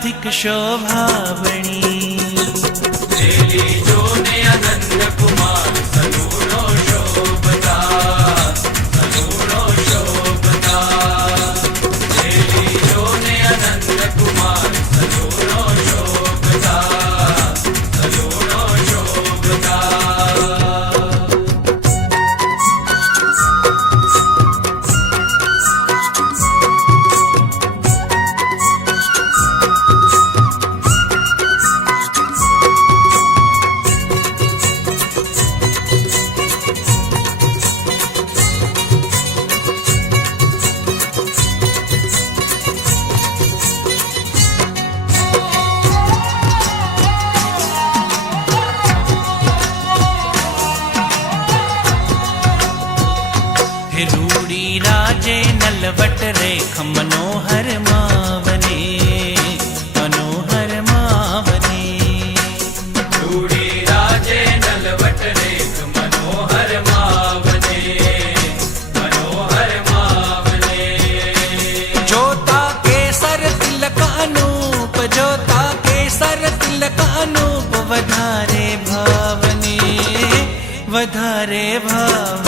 রাধিক শোভাবে રૂડી રાજે નલવટ રેખ મનોહર માવને મનોહર માવને રૂડી રાજે નલવટ રેખ મનોહર માવને મનોહર માવને જોતા કેસર તિલક અનુપ જોતા કેસર તિલક અનુપ વધારે ભાવને વધારે ભાવ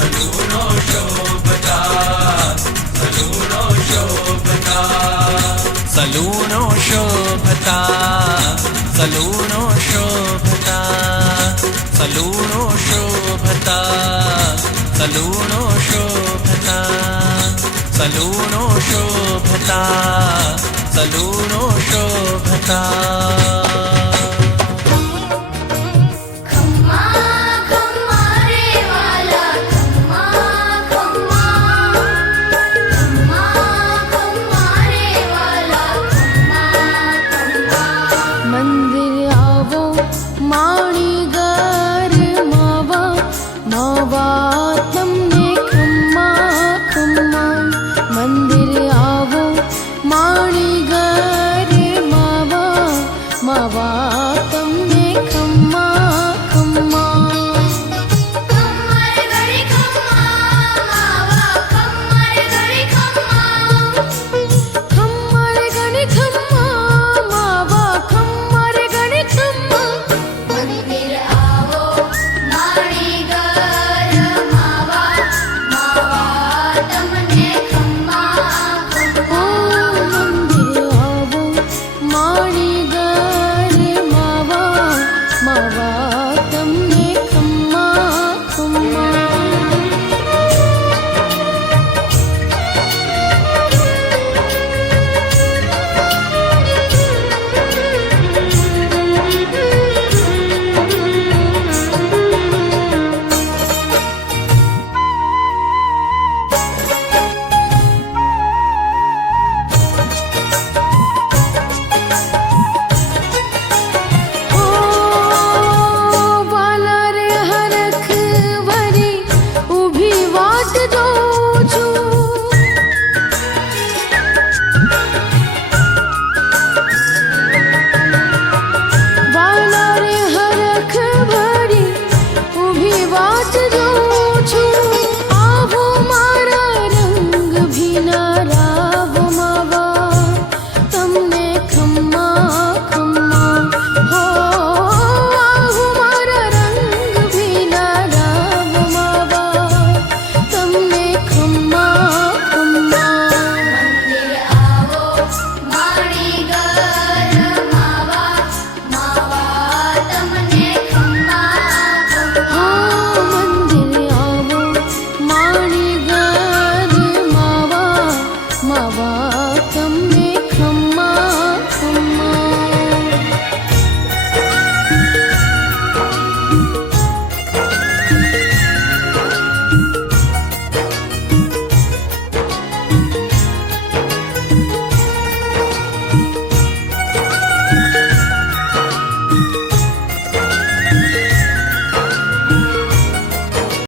हनुनो शोभता हनुनो शोभता सलूनो शोभता सलूनो शोभता सलूनो शोभता सलूनो शोभता सलूनो शोभता सलूनो शोभता. 啊